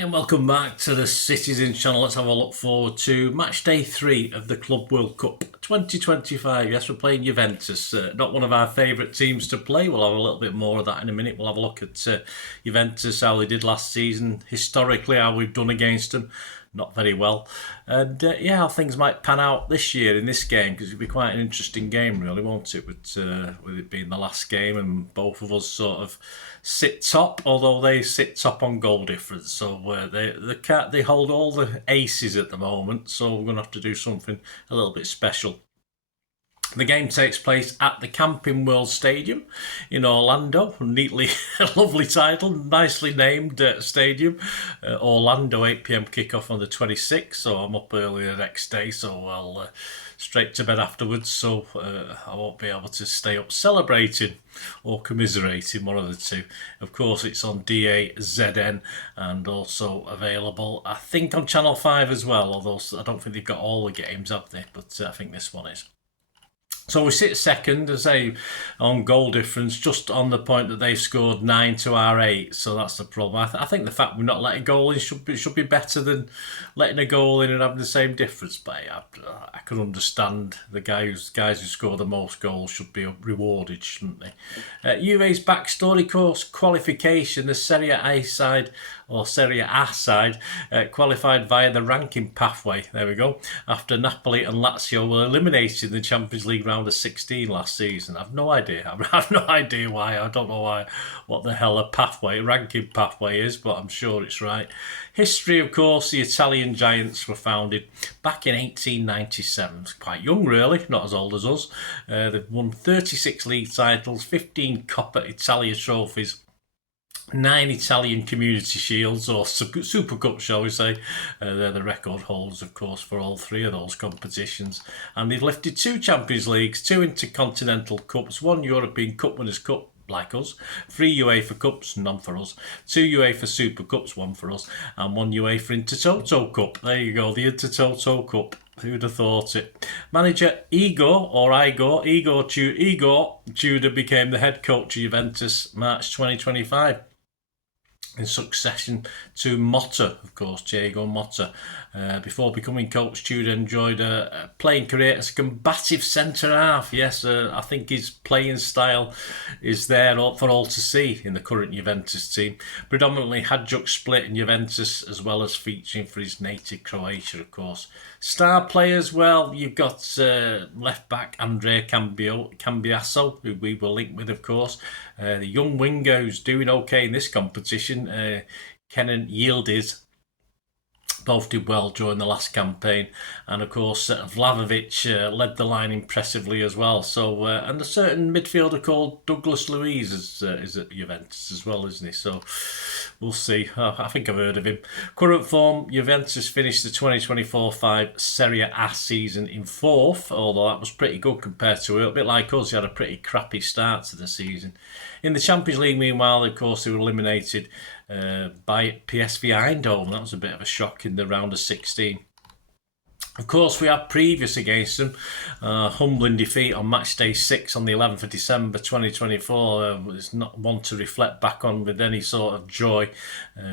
Hi and welcome back to the Citizen channel. Let's have a look forward to match day 3 of the Club World Cup 2025. Yes, we're playing Juventus, not one of our favourite teams to play. We'll have a little bit more of that in a minute. We'll have a look at Juventus, how they did last season, historically how we've done against them. Not very well. And yeah, how things might pan out this year in this game, because it'll be quite an interesting game really, won't it, with it being the last game and both of us sort of sit top, although they sit top on goal difference. So they hold all the aces at the moment, so we're going to have to do something a little bit special. The game takes place at the Camping World Stadium in Orlando. Neatly, lovely title, nicely named stadium. Orlando, 8 p.m. kickoff on the 26th. So I'm up early the next day, so I'll straight to bed afterwards. So I won't be able to stay up celebrating or commiserating, one of the two. Of course, it's on DAZN and also available, I think, on Channel 5 as well. Although I don't think they've got all the games, have they? But I think this one is. So we sit second, as on goal difference, just on the point that they've scored 9 to our 8. So that's the problem. I think the fact we're not letting a goal in should be better than letting a goal in and having the same difference. But I could understand the guys who score the most goals should be rewarded, shouldn't they? Juve's backstory course qualification, the Serie A side qualified via the ranking pathway. There we go. After Napoli and Lazio were eliminated in the Champions League round of 16 last season. I've no idea. I have no idea why. I don't know why. What the hell a ranking pathway is, but I'm sure it's right. History, of course, the Italian Giants were founded back in 1897. It's quite young, really, not as old as us. They've won 36 league titles, 15 Coppa Italia trophies, 9 Italian Community Shields, or Super Cup, shall we say. They're the record holders, of course, for all 3 of those competitions. And they've lifted 2 Champions Leagues, 2 Intercontinental Cups, 1 European Cup Winners' Cup, like us, 3 UEFA Cups, none for us, 2 UEFA Super Cups, 1 for us, and 1 UEFA Intertoto Cup. There you go, the Intertoto Cup. Who'd have thought it? Manager Igor Tudor became the head coach of Juventus March 2025. In succession to Motta, of course, Diego Motta. Before becoming coach, Tudor enjoyed a playing career as a combative centre-half. Yes, I think his playing style is there for all to see in the current Juventus team. Predominantly Hajduk Split in Juventus, as well as featuring for his native Croatia, of course. Star players, well, you've got left-back Andrea Cambiasso, who we were linked with, of course. The young winger who's doing okay in this competition, Kenan Yildiz. Both did well during the last campaign, and of course Vlahovic led the line impressively as well. So and a certain midfielder called Douglas Luiz is at Juventus as well, isn't he? So we'll see. I think I've heard of him. Current form: Juventus finished the 2024-5 Serie A season in 4th, although that was pretty good compared to it. A bit like us, he had a pretty crappy start to the season. In the Champions League, meanwhile, of course, they were eliminated by PSV Eindhoven. That was a bit of a shock in the round of 16. Of course, we had previous against them. Humbling defeat on match day 6 on the 11th of December 2024. It's not one to reflect back on with any sort of joy.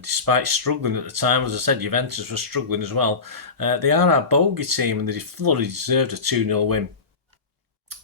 Despite struggling at the time, as I said, Juventus were struggling as well. They are our bogey team, and they fully deserved a 2-0 win.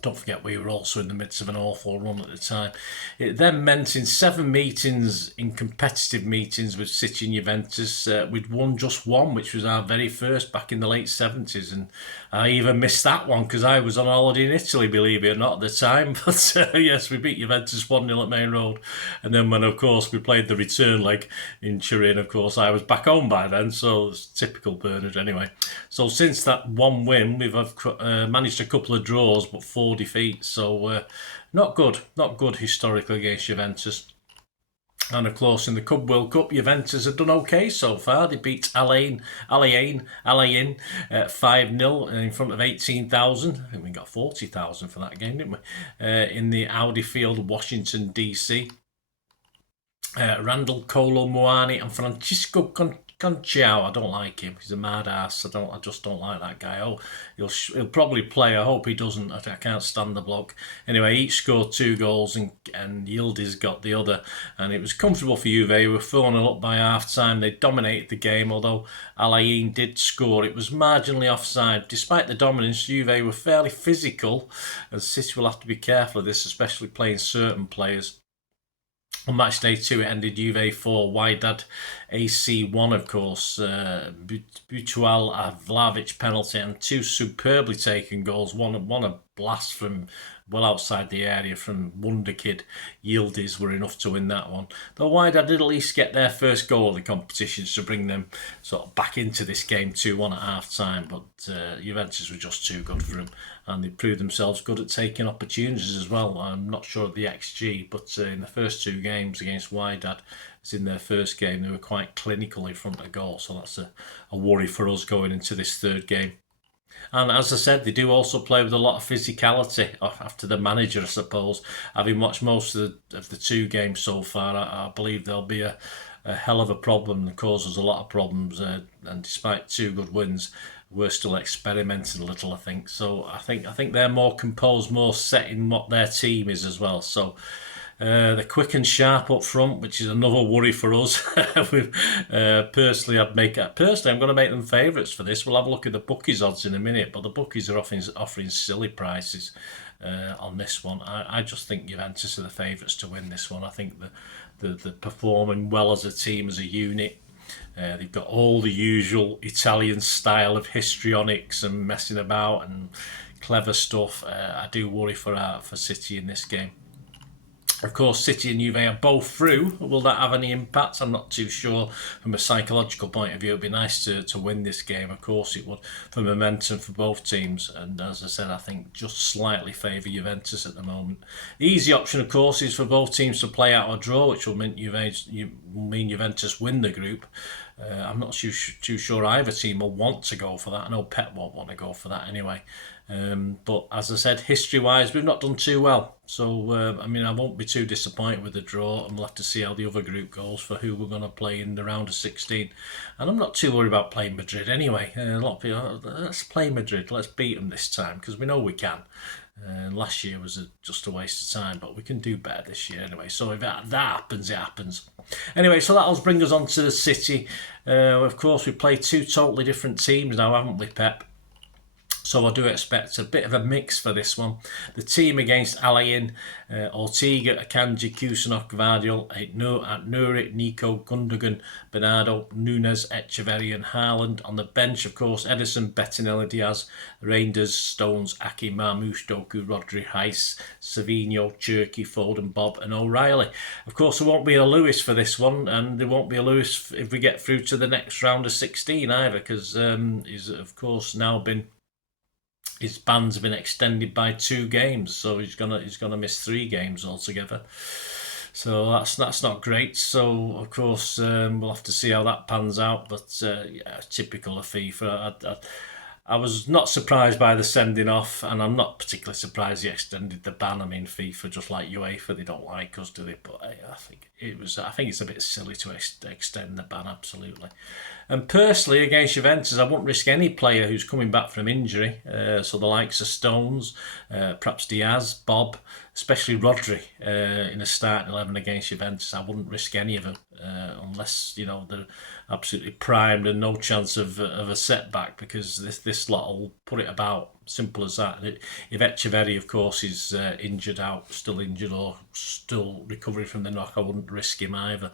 Don't forget, we were also in the midst of an awful run at the time. It then meant in 7 meetings, in competitive meetings with City and Juventus, we'd won just 1, which was our very first back in the late 70s. And I even missed that one because I was on holiday in Italy, believe it or not, at the time. But yes, we beat Juventus 1-0 at Main Road. And then when, of course, we played the return leg in Turin, of course, I was back home by then. So it's typical Bernard anyway. So since that 1 win, we've managed a couple of draws, but 4 defeats, so not good historically against Juventus. And of course, in the Club World Cup, Juventus have done okay so far. They beat Alain 5-0 in front of 18,000. I think we got 40,000 for that game, didn't we? In the Audi Field, Washington DC. Randall Colo Muani and Francisco Conchao, I don't like him. He's a mad ass. I just don't like that guy. Oh, he'll probably play. I hope he doesn't. I can't stand the bloke. Anyway, each scored 2 goals and Yildiz got the other. And it was comfortable for Juve. They were 4-0 up by half time. They dominated the game, although Alain did score. It was marginally offside. Despite the dominance, Juve were fairly physical, and City will have to be careful of this, especially playing certain players. On match day 2, it ended Juve 4, Wydad AC 1, of course. Butual, a Vlahovic penalty, and 2 superbly taken goals. One a blast from well outside the area from Wonder Kid Yildiz were enough to win that one. Though Wydad did at least get their first goal of the competition to bring them sort of back into this game 2-1 at half time, but Juventus were just too good for them, and they proved themselves good at taking opportunities as well. I'm not sure of the XG, but in the first 2 games against Wydad, it's in their first game, they were quite clinical in front of goal, so that's a worry for us going into this 3rd game. And as I said, they do also play with a lot of physicality after the manager, I suppose. Having watched most of the 2 games so far, I believe there'll be a hell of a problem and causes a lot of problems. And despite 2 good wins, we're still experimenting a little, I think. So I think they're more composed, more set in what their team is as well. So they're quick and sharp up front, which is another worry for us. Personally, I'm going to make them favourites for this. We'll have a look at the bookies odds in a minute, but the bookies are offering silly prices on this one. I just think Juventus are the favourites to win this one. I think they're performing well as a team, as a unit. They've got all the usual Italian style of histrionics and messing about and clever stuff. I do worry for City in this game. Of course, City and Juve are both through. Will that have any impact? I'm not too sure. From a psychological point of view, it'd be nice to win this game. Of course it would, for momentum for both teams. And as I said, I think just slightly favour Juventus at the moment. The easy option, of course, is for both teams to play out or draw, which will mean Juventus win the group. I'm not too sure either team will want to go for that. I know Pep won't want to go for that anyway. But as I said, history-wise, we've not done too well. So, I won't be too disappointed with the draw, and we'll have to see how the other group goes for who we're going to play in the round of 16. And I'm not too worried about playing Madrid anyway. A lot of people, let's play Madrid, let's beat them this time, because we know we can. Last year was just a waste of time, but we can do better this year anyway. So if that happens, it happens. Anyway, so that'll bring us on to the City. Of course, we play 2 totally different teams now, haven't we, Pep? So I do expect a bit of a mix for this one. The team against Alain, Ortega, Akanji, Kusanov, Gvardiol, Nuri, Nico, Gundogan, Bernardo, Nunes, Echeverri and Haaland. On the bench, of course, Edison, Bettinelli, Diaz, Reinders, Stones, Aki, Marmouche, Doku, Rodri, Heiss, Savino, Cherky, Foden, Bob and O'Reilly. Of course, there won't be a Lewis for this one, and there won't be a Lewis if we get through to the next round of 16 either, because he's, of course, now been... His ban's been extended by 2 games, so he's gonna miss 3 games altogether. So that's not great. So of course we'll have to see how that pans out. But typical of FIFA. I was not surprised by the sending off, and I'm not particularly surprised he extended the ban. I mean, FIFA, just like UEFA, they don't like us, do they? But I think it's a bit silly to extend the ban, absolutely. And personally, against Juventus, I wouldn't risk any player who's coming back from injury. So the likes of Stones, perhaps Diaz, Bob, especially Rodri in a starting 11 against Juventus. I wouldn't risk any of them unless they're absolutely primed and no chance of a setback, because this lot will put it about. Simple as that. If Echeverri, of course, is still injured or still recovering from the knock, I wouldn't risk him either.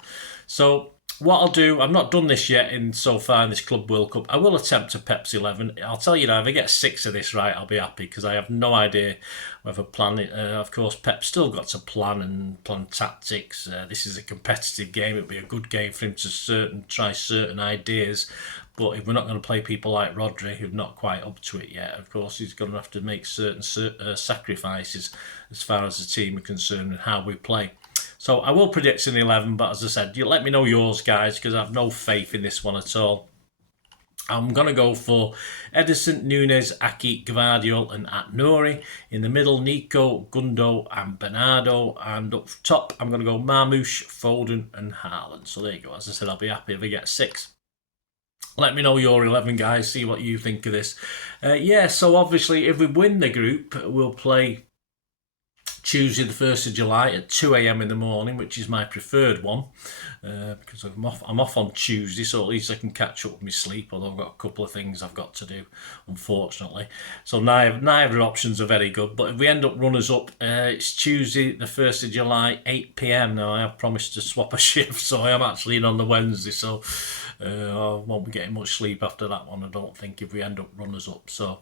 So what I'll do, I've not done this yet so far in this Club World Cup. I will attempt a Pepsi 11. I'll tell you now, if I get 6 of this right, I'll be happy, because I have no idea whether planning. Of course, Pep's still got to plan tactics. This is a competitive game. It'll be a good game for him to try certain ideas. But if we're not going to play people like Rodri, who're not quite up to it yet, of course, he's going to have to make certain sacrifices as far as the team are concerned and how we play. So I will predict an 11, but as I said, you let me know yours, guys, because I have no faith in this one at all. I'm going to go for Edison, Nunes, Aki, Gvardiol and Nouri. In the middle, Nico, Gundo and Bernardo. And up top, I'm going to go Marmouche, Foden and Haaland. So there you go. As I said, I'll be happy if I get 6. Let me know your 11, guys. See what you think of this. Yeah, so obviously, if we win the group, we'll play Tuesday the 1st of July at 2 a.m. in the morning, which is my preferred one, because I'm off on Tuesday, so at least I can catch up with my sleep, although I've got a couple of things I've got to do, unfortunately. So neither options are very good, but if we end up runners-up, it's Tuesday the 1st of July, 8 p.m. Now, I have promised to swap a shift, so I am actually in on the Wednesday, so I won't be getting much sleep after that one, I don't think, if we end up runners-up, so...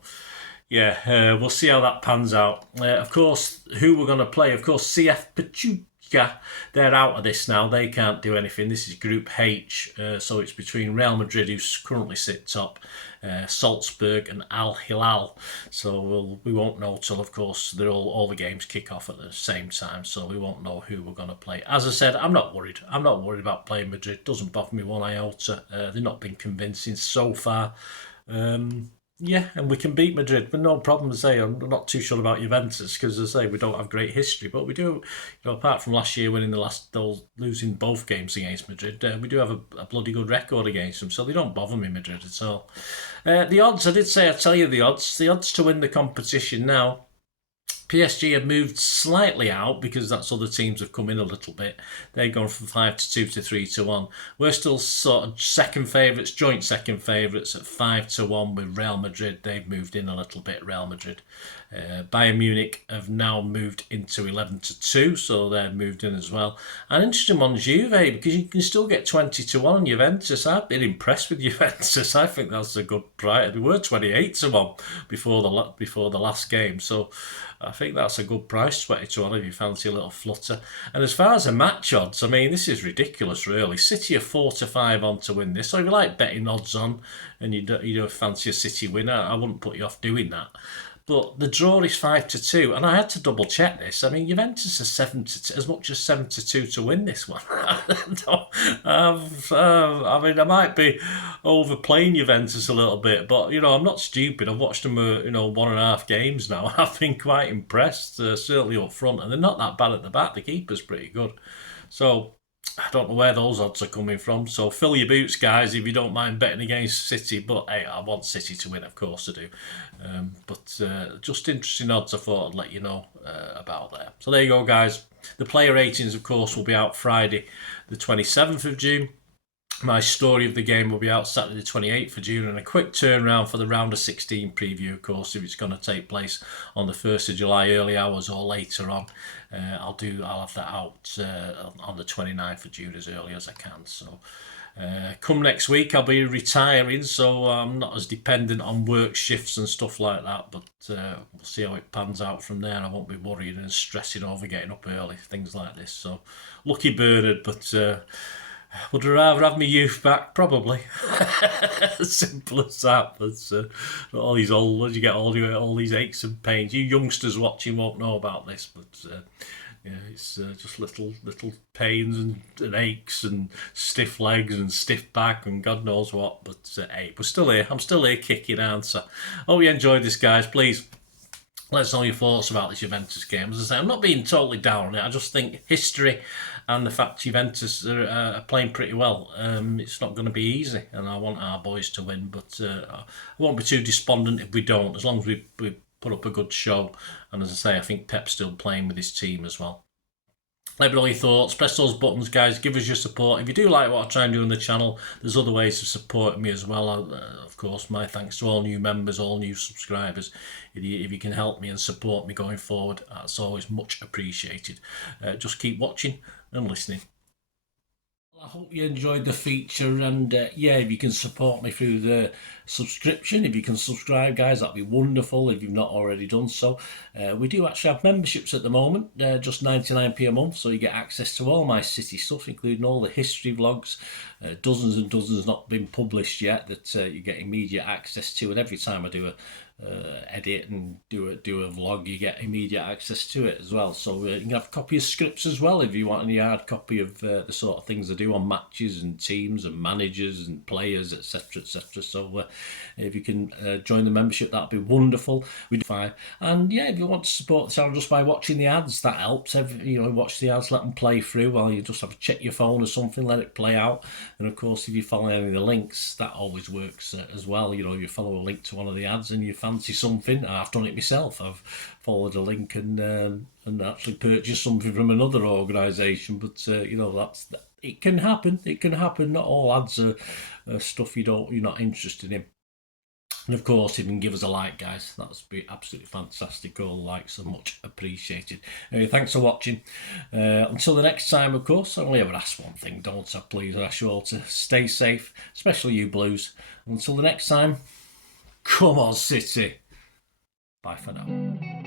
Yeah, we'll see how that pans out. Of course, who we're going to play, of course, CF Pachuca, they're out of this now. They can't do anything. This is Group H, so it's between Real Madrid, who currently sit top, Salzburg and Al Hilal. So we won't know till, of course, all the games kick off at the same time, so we won't know who we're going to play. As I said, I'm not worried. I'm not worried about playing Madrid. Doesn't bother me one iota. They've not been convincing so far. Yeah, and we can beat Madrid, but no problem to say. I'm not too sure about Juventus because, as I say, we don't have great history, but we do. Apart from last year winning losing both games against Madrid, we do have a bloody good record against them, so they don't bother me, Madrid, at all. The odds, I did say I'd tell you the odds. The odds to win the competition now. PSG have moved slightly out because that's other teams have come in a little bit. They've gone from 5-2 to 3-1. We're still sort of second favourites, joint second favourites at 5-1 with Real Madrid. They've moved in a little bit, Real Madrid. Bayern Munich have now moved into 11-2, so they've moved in as well. And interesting one, Juve, because you can still get 20-1 on Juventus. I've been impressed with Juventus. I think that's a good price. We were 28-1 before the last game, so I think that's a good price, 20-1 if you fancy a little flutter. And as far as the match odds, I mean, this is ridiculous, really. City are 4-5 on to win this. So if you like betting odds on and you don't fancy a City winner, I wouldn't put you off doing that. But the draw is 5-2, and I had to double check this. I mean, Juventus are 7-2, as much as 7-2 to win this one. I mean, I might be overplaying Juventus a little bit, but I'm not stupid. I've watched them, 1.5 games now. I've been quite impressed, certainly up front, and they're not that bad at the back. The keeper's pretty good, so. I don't know where those odds are coming from. So fill your boots, guys, if you don't mind betting against City. But hey, I want City to win, of course I do. But just interesting odds I thought I'd let you know about there. So there you go, guys. The player ratings, of course, will be out Friday the 27th of June. My story of the game will be out Saturday the 28th of June, and a quick turnaround for the round of 16 preview, of course, if it's going to take place on the 1st of July, early hours or later on. I'll have that out on the 29th of June as early as I can. So come next week, I'll be retiring, so I'm not as dependent on work shifts and stuff like that, but we'll see how it pans out from there. I won't be worrying and stressing over getting up early, things like this. So lucky Bernard, but... would I rather have my youth back? Probably. Simple as that. But all these old, as you get older, all these aches and pains. You youngsters watching won't know about this, but it's just little pains and aches and stiff legs and stiff back and God knows what. But hey, we're still here. I'm still here kicking, aren't I? Hope you enjoyed this, guys. Please. Let us know your thoughts about this Juventus game. As I say, I'm not being totally down on it. I just think history and the fact Juventus are playing pretty well. It's not going to be easy, and I want our boys to win. But I won't be too despondent if we don't, as long as we put up a good show. And as I say, I think Pep's still playing with his team as well. Let me know your thoughts. Press those buttons, guys. Give us your support. If you do like what I try and do on the channel, there's other ways of supporting me as well. Of course, my thanks to all new members, all new subscribers. If you can help me and support me going forward, that's always much appreciated. Just keep watching and listening. I hope you enjoyed the feature, and if you can support me through the subscription, if you can subscribe, guys, that'd be wonderful if you've not already done so. We do actually have memberships at the moment, just 99p a month, so you get access to all my City stuff, including all the history vlogs, dozens and dozens not been published yet that you get immediate access to, and every time I do edit and do a vlog, you get immediate access to it as well. So you can have a copy of scripts as well if you want any hard copy of the sort of things I do on matches and teams and managers and players, etc, etc. So if you can join the membership, that'd be wonderful. We'd fine. And yeah, if you want to support the channel just by watching the ads, that helps. Watch the ads, let them play through while you just have to check your phone or something, let it play out. And of course, if you follow any of the links, that always works as well. If you follow a link to one of the ads and you fancy something, I've done it myself. I've followed a link and actually purchased something from another organisation. But it can happen. It can happen. Not all ads are stuff you're not interested in. And of course, if you can give us a like, guys, that's be absolutely fantastic. All likes are much appreciated. Anyway, thanks for watching. Until the next time, of course, I only ever ask one thing, don't I? Please, I ask you all to stay safe, especially you Blues. Until the next time, come on, City. Bye for now.